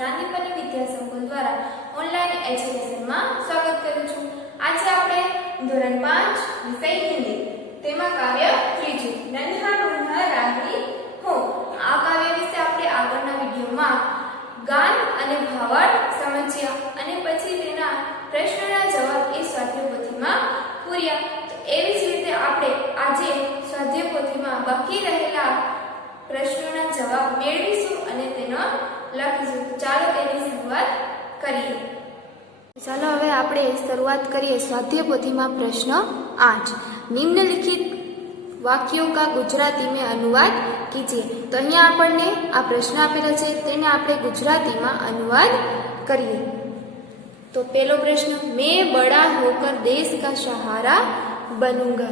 સાંદીપની વિદ્યા સંકુલ દ્વારા ઓનલાઈન એજ્યુકેશનમાં સ્વાગત કરું છું। આજે આપણે ધોરણ 5 વિષય હિન્દી તેમાં કાવ્ય ત્રીજું નન્હા મુન્હા રાહી હું। આ કાવ્ય વિશે આપણે આગળના વિડિયોમાં ગાન અને ભાવાર્થ સમજ્યા અને પછી તેના પ્રશ્નના જવાબ એ સ્વાધ્યાયપોથીમાં પૂર્યા। તો એવી જ રીતે આપણે આજે સ્વાધ્યાયપોથીમાં બાકી રહેલા પ્રશ્નોના જવાબ મેળવીશું અને તેનો લખીશું। તો ચાલો તેની શરૂઆત કરીએ। ચાલો હવે આપણે શરૂઆત કરીએ स्वाध्यायपोथीમાં प्रश्न 8 निम्नलिखित वाक्यों का गुजराती में अनुवाद कीजिए। तो અહીંયા આપણને આ પ્રશ્ન આપેલો છે તેને આપણે ગુજરાતીમાં अनुवाद કરીએ। तो पहलो प्रश्न मैं बड़ा होकर देश का सहारा बनूंगा।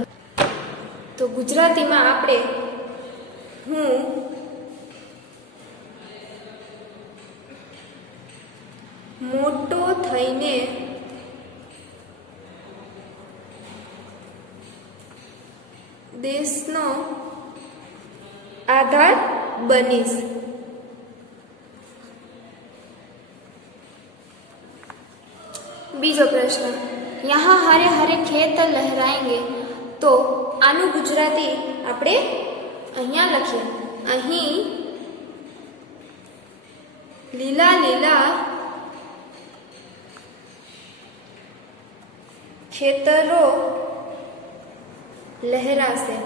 तो गुजरातीમાં આપણે હું મોટો થઈને દેશનો આધાર બનીશ। બીજો પ્રશ્ન यहाँ हरे हरे खेत लहराएंगे। तो આનું ગુજરાતી આપણે અહીંયા લખીએ। અહીં લીલા લીલા खेतरो लहराशे।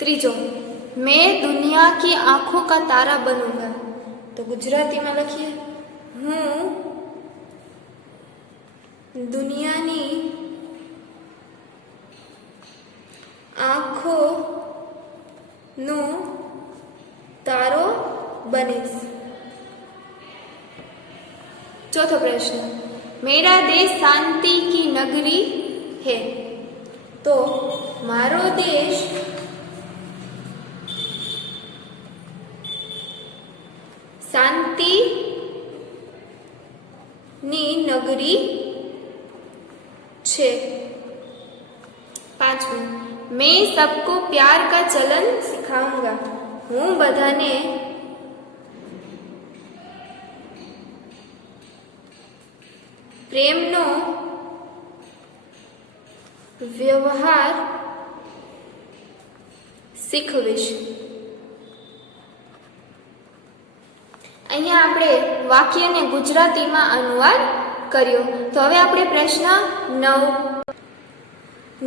त्रीजो मैं दुनिया की आंखों का तारा बनूंगा। तो गुजराती में लिखिए हूँ दुनिया नी आंखों नो तारो बनीश। चौथो प्रश्न मेरा देश शांति की नगरी है। तो मारो देश शांति नी नगरी छे। पांचवी मैं सबको प्यार का चलन सिखाऊंगा। हूँ बधाने प्रेमनो व्यवहार શીખવીશ। અહીંયા આપણે વાક્યને ગુજરાતીમાં અનુવાદ કર્યો। તો હવે આપણે પ્રશ્ન 9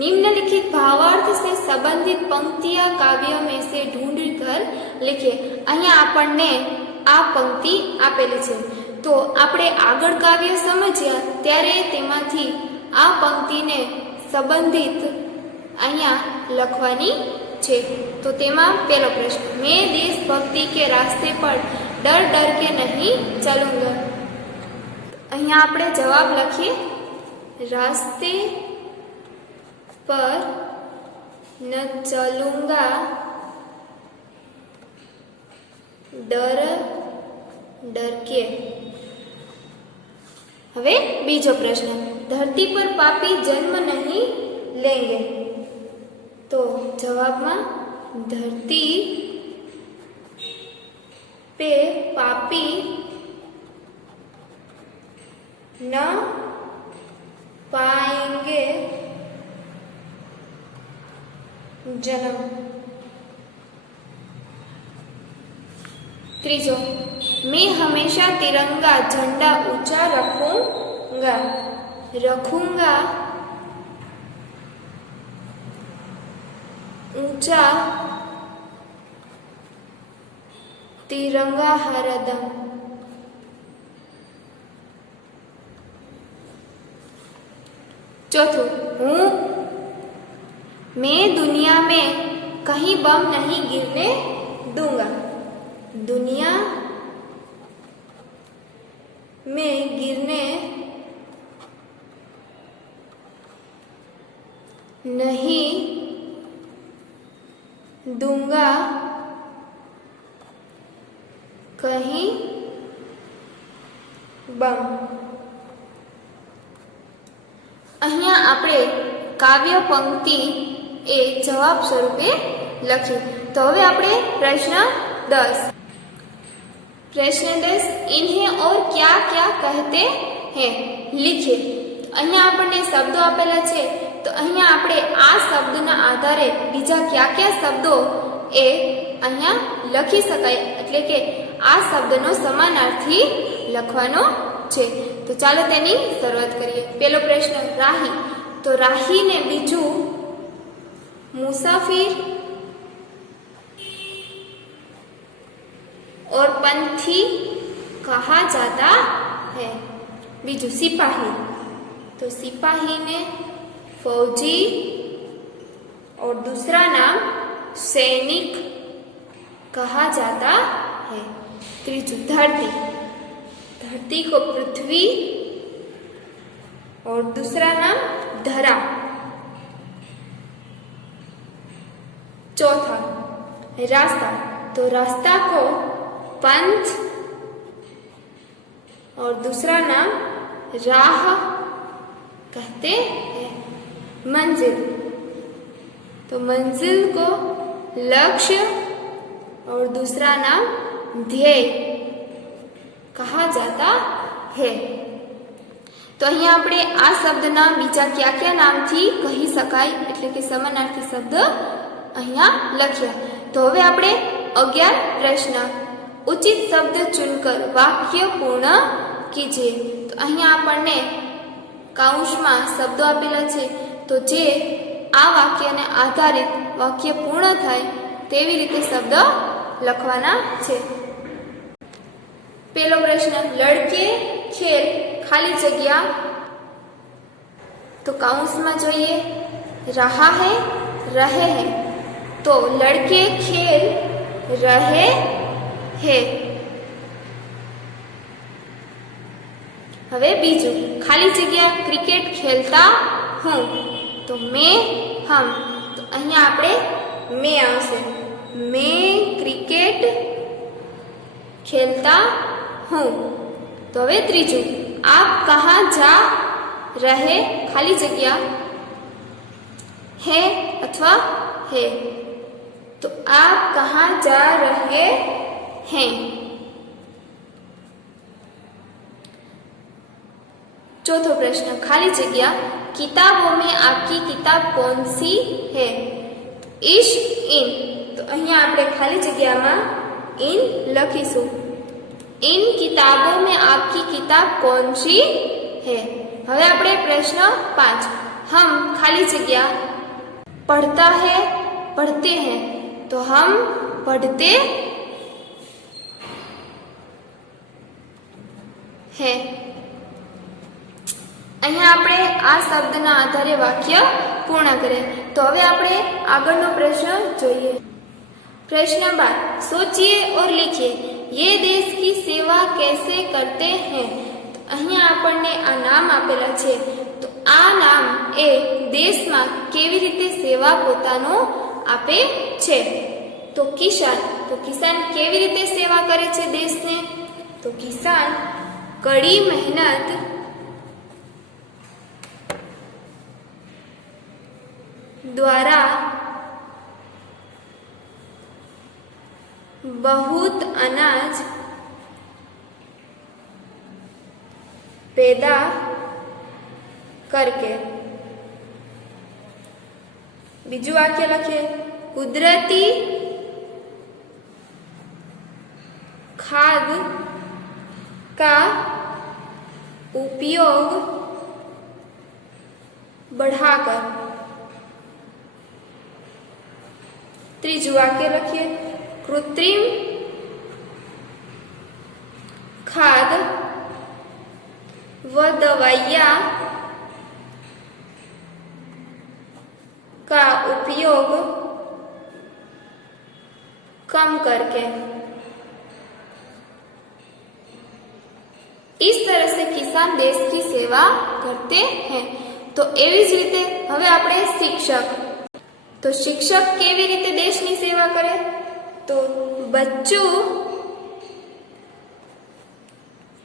निम्नलिखित भावार्थ से संबंधित पंक्तियां काव्य में से ढूंढ कर लिखिए। અહીંયા આપણને આ પંક્તિ આપેલી છે। तो આપણે આગળ કાવ્ય સમજ્યા ત્યારે તેમાંથી આ પંક્તિને સંબંધિત અહીંયા લખવાની છે। તો તેમાં પહેલો પ્રશ્ન मैं देशभक्ति के रास्ते पर डर डर के नहीं चलूंगा। અહીંયા આપણે જવાબ લખીએ रास्ते पर न चलूंगा डर डर के। હવે બીજો પ્રશ્ન ધરતી પર પાપી જન્મ નહીં લેંગે। તો જવાબમાં ધરતી पे पापी न पाएंगे जन्म। त्रीजो मैं हमेशा तिरंगा झंडा ऊंचा रखूंगा। रखूंगा ऊंचा तिरंगा हरदम। चौथो हूँ मैं दुनिया में कहीं बम नहीं गिरने दूंगा। दुनिया में गिरने नहीं दूंगा कहीं बम। અહીંયા આપણે કાવ્ય પંક્તિ એ જવાબ સ્વરૂપે લખ્યું। તો હવે આપણે પ્રશ્ન 10 प्रश्न 10 इन्हें और क्या क्या कहते हैं लिखिए। અહીંયા આપણને શબ્દો આપેલા છે તો અહીંયા આપણે આ શબ્દના આધારે બીજા क्या क्या શબ્દો એ અહીંયા લખી શકાય એટલે કે આ શબ્દનો સમાનાર્થી લખવાનો છે। તો ચાલો તેની શરૂઆત કરીએ। પહેલો પ્રશ્ન રાહી, તો રાહીને બીજું મુસાફિર और पंथी कहा जाता है। बीजू सिपाही, तो सिपाही ने फौजी और दूसरा नाम सैनिक कहा जाता है। तीजू धरती, धरती को पृथ्वी और दूसरा नाम धरा। चौथा रास्ता, तो रास्ता को पंथ और दूसरा नाम राह कहते हैं। मंजिल, तो मंजिल को लक्ष्य और दूसरा नाम ध्येय कहा जाता है। तो अहीं आपणे आ शब्दना बीजा क्या क्या नामथी कही शकाय एटले के समानार्थी शब्द अहींया लख्या। तो हवे आपणे 11 प्रश्न उचित शब्द चुनकर वाक्य पूर्ण कीजिए। तो अहीं आपणे काउंसमां शब्दों आपेला छे तो जे आ वाक्यने आधारित वाक्य पूर्ण थाय तेवी रीते शब्द लखवाना छे। पहलो प्रश्न लड़के खेल खाली जग्या, तो काउंस में जोइए रहा है रहे हैं, तो लड़के खेल रहे हैं। हवे बीजू खाली जग्या क्रिकेट खेलता हूँ, तो मैं हम, तो अहीं आपणे मैं आवशे मैं क्रिकेट खेलता हूँ। तो हवे त्रीजू आप कहाँ जा रहे खाली जग्या है अथवा है, तो आप कहाँ जा रहे हैं। चौथो प्रश्न खाली जगह किताबों में आपकी किताब कौन सी है। इश इन, तो अहीं आपणे खाली जगह में इन लखीशुं। इन किताबों में आपकी किताब कौन सी है। हवे आपणे प्रश्न 5 हम खाली जगह पढ़ता है पढ़ते हैं, तो हम पढ़ते हैं। अहीं आपणे आ शब्दना आधारे वाक्य पूर्ण करें। तो हवे आपणे आगळनो प्रश्न जोईए। प्रश्न 12 सोचिए और लिखिए ये देश की सेवा कैसे करते हैं। तो अहीं आपणे आ नाम आपेला छे, तो आ नाम ए देश में केवी रीते सेवा पोतानो आपे छे। तो किसान केवी रीते सेवा करे छे देश ने, तो किसान कड़ी मेहनत द्वारा बहुत अनाज पैदा करके। बीजू वाक्य लखे कुदरती खाद का उपयोग बढ़ाकर। त्रीजू वाक्य लखिए कृत्रिम खाद व दवाइयाँ का उपयोग कम करके। इस तरह से किसान देश की सेवा करते हैं। तो एवी ज रीते हवे आपणे शिक्षक, तो शिक्षक केवी रीते देशनी सेवा करे, तो बच्चों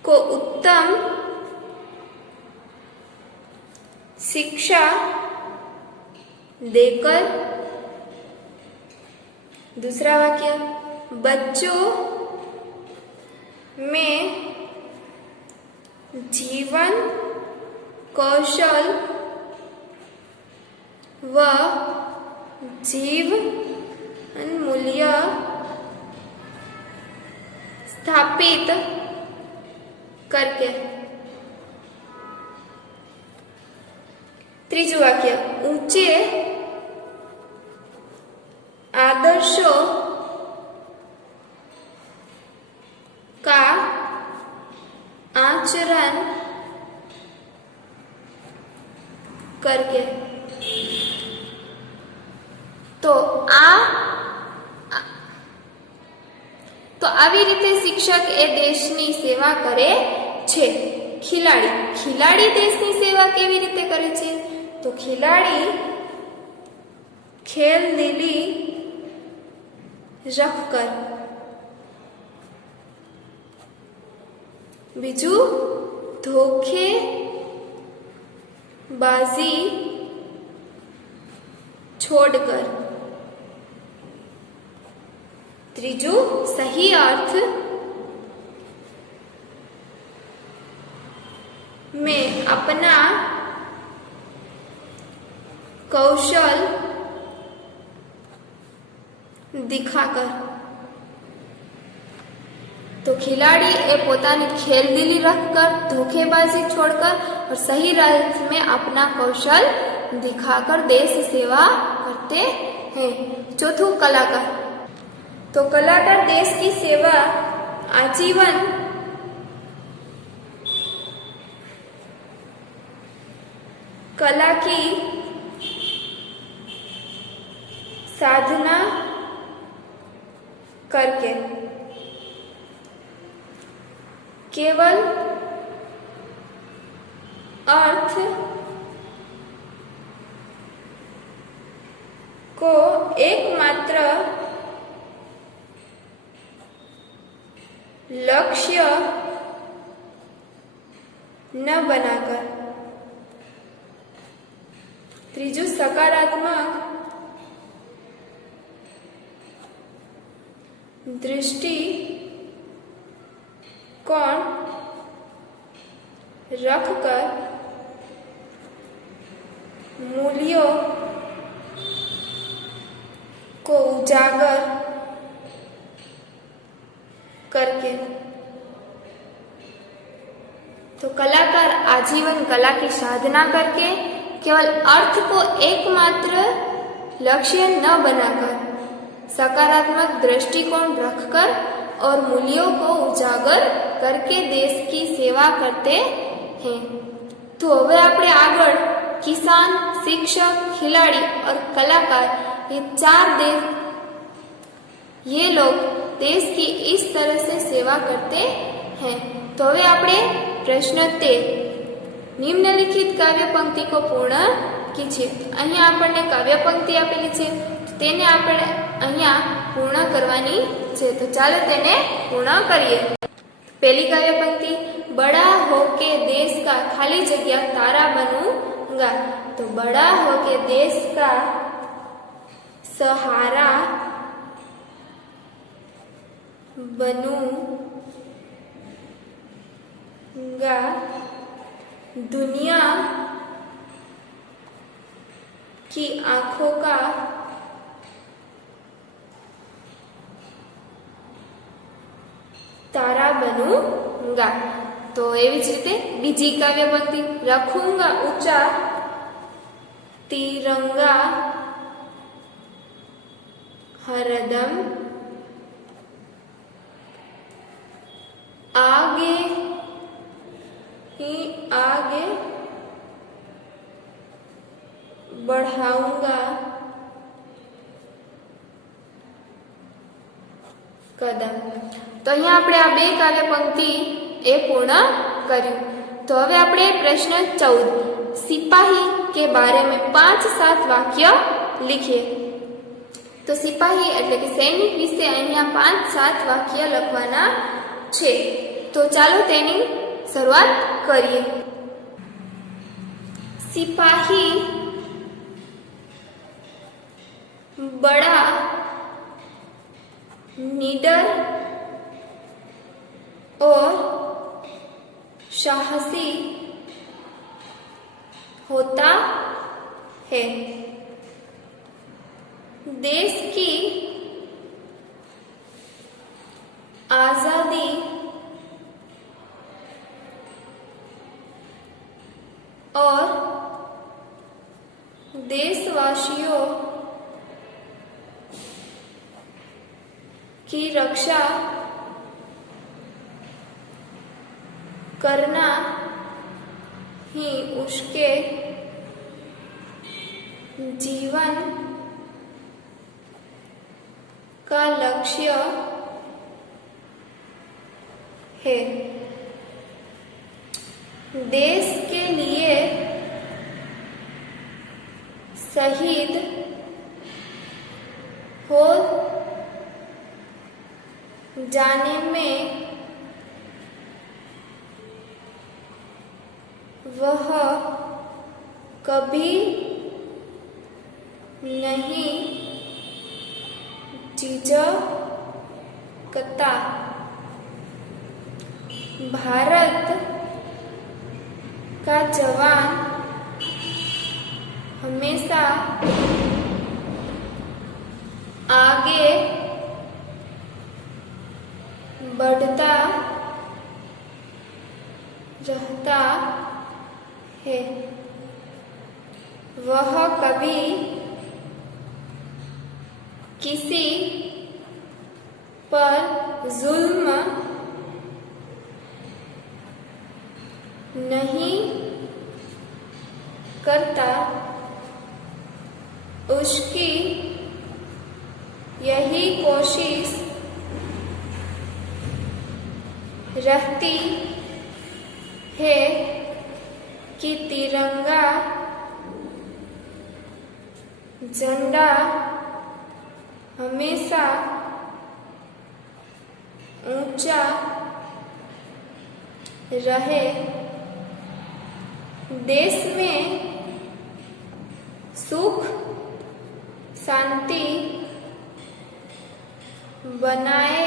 को उत्तम शिक्षा देकर। दूसरा वाक्य बच्चों में जीवन कौशल व जीवन मूल्य स्थापित करके। त्रीजું वाक्य, ऊंचे आदर्शों का आचरण करके। तो આવી રીતે શિક્ષક એ દેશની સેવા કરે છે। ખિલાડી દેશની સેવા કેવી રીતે કરે છે? તો ખિલાડી ખેલ દિલી રખકર। બીજું, ધोखेबाजी छोड़कर। त्रीजू, सही अर्थ में अपना कौशल दिखाकर। तो खिलाड़ी ए पोतानी खेलदिली रखकर, धोखेबाजी छोड़कर और सही अर्थ में अपना कौशल दिखाकर देश सेवा करते हैं। चौथुं, कलाकार। तो कलाकार देश की सेवा आजीवन कला की साधना करके केवल अर्थ को एकमात्र लक्ष्य न बनाकर। त्रीजू, सकारात्मक दृष्टिकोण रखकर मूल्यों को उजागर करके। तो कलाकार आजीवन कला की साधना करके केवल अर्थ को एकमात्र लक्ष्य न बनाकर सकारात्मक दृष्टिकोण रखकर और मूल्यों को उजागर करके देश की सेवा करते हैं। तो હવે આપણે આગળ किसान, शिक्षक, खिलाड़ी और कलाकार ये चार ये लोग देश की इस तरह से सेवा करते हैं। तो હવે આપણે प्रश्न 13 निम्नलिखित काव्य पंक्ति को पूर्ण कीजिए। અહીંયા આપણને કાવ્ય પંક્તિ આપેલી છે, તેને આપણે અહીંયા પૂર્ણ કરવાની છે। તો ચાલો તેને પૂર્ણ કરીએ। पहली काव्य पंक्ति, बड़ा होके देश का खाली जगह तारा बनूंगा। तो बड़ा होके देश का सहारा बनूंगा, दुनिया की आंखों का तारा बनूंगा। तो एवी ज रीते बीजी काव्य पंक्ति, रखूंगा ऊंचा तिरंगा हरदम आगे ही आगे बढ़ाऊंगा कदम। तो अहीं आपणे आ बे काव्य पंक्ति ए पूर्ण कर्यु। तो हवे आपणे प्रश्न 14, सिपाही के बारे में 5-7 वाक्य लिखिए। तो सिपाही एटले के सैनिक विषे अहींया 5-7 वाक्य लखवाना छे। तो चालो तेनी शुरुआत करिए। सिपाही बड़ा निडर और साहसी होता है। देश की आजादी और देशवासियों की रक्षा करना ही उसके जीवन का लक्ष्य है। देश के लिए शहीद हो जाने में वह कभी नहीं झिझकता। भारत का जवान हमेशा आगे बढ़ता रहता है। वह कभी किसी पर जुल्म नहीं करता। उसकी यही कोशिश रहती है कि तिरंगा झंडा हमेशा ऊंचा रहे। देश में सुख शांति बनाए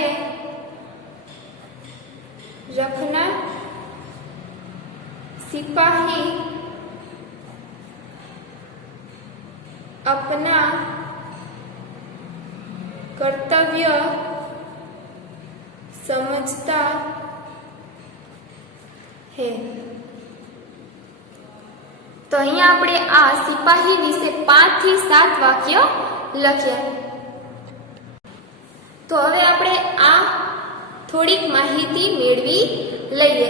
रखना सिपाही अपना कर्तव्य समझता है। तो અહીંયા આપણે આ સિપાહી વિશે 5 થી 7 વાક્ય લખ્યા। તો હવે આપણે આ થોડીક માહિતી મેળવી લઈએ।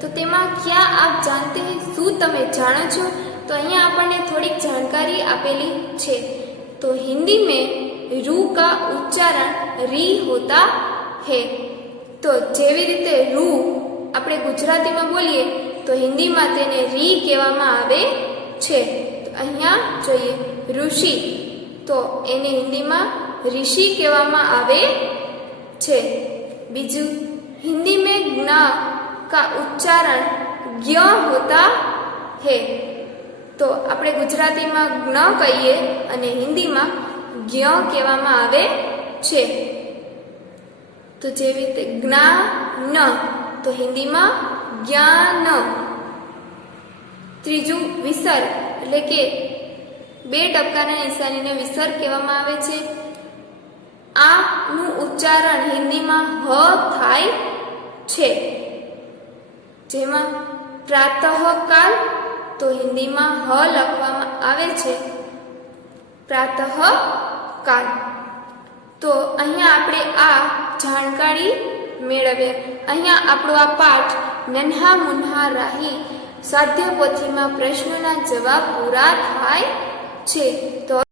તો તેમાં क्या आप जानते हैं, શું તમે જાણો છો? તો અહીંયા આપણને થોડીક જાણકારી આપેલી છે। तो हिंदी में रू का उच्चारण री होता है। तो જેવી રીતે રૂ આપણે ગુજરાતીમાં બોલીએ તો હિન્દીમાં તેને રી કહેવામાં આવે છે। તો અહીંયા જોઈએ ઋષિ, તો એને હિન્દીમાં ऋषि કહેવામાં આવે છે। બીજું हिंदी में ज्ञ का उच्चारण ज्ञ होता है। तो આપણે ગુજરાતીમાં જ્ઞ કહીએ અને હિન્દીમાં જ્ઞ કહેવામાં આવે છે। તો જેવી રીતે જ્ઞાન, તો હિન્દીમાં જ્ઞાન। ત્રીજું વિસર્ગ, એટલે કે 2 ટપકાના નિશાનીને વિસર્ગ કહેવામાં આવે છે। આનું ઉચ્ચારણ હિન્દીમાં હ થાય છે। જેમાં પ્રાતઃકાલ તો હિન્દીમાં હ લખવામાં આવે છે પ્રાતઃકાલ। તો અહીંયા આપણે આ જાણકારી મેળવીએ। અહીંયા આપણો આ પાઠ નન્હા મુન્હા રાહી સ્વાધ્યાય પોથીમાં પ્રશ્નોના જવાબ પૂરા થાય છે। તો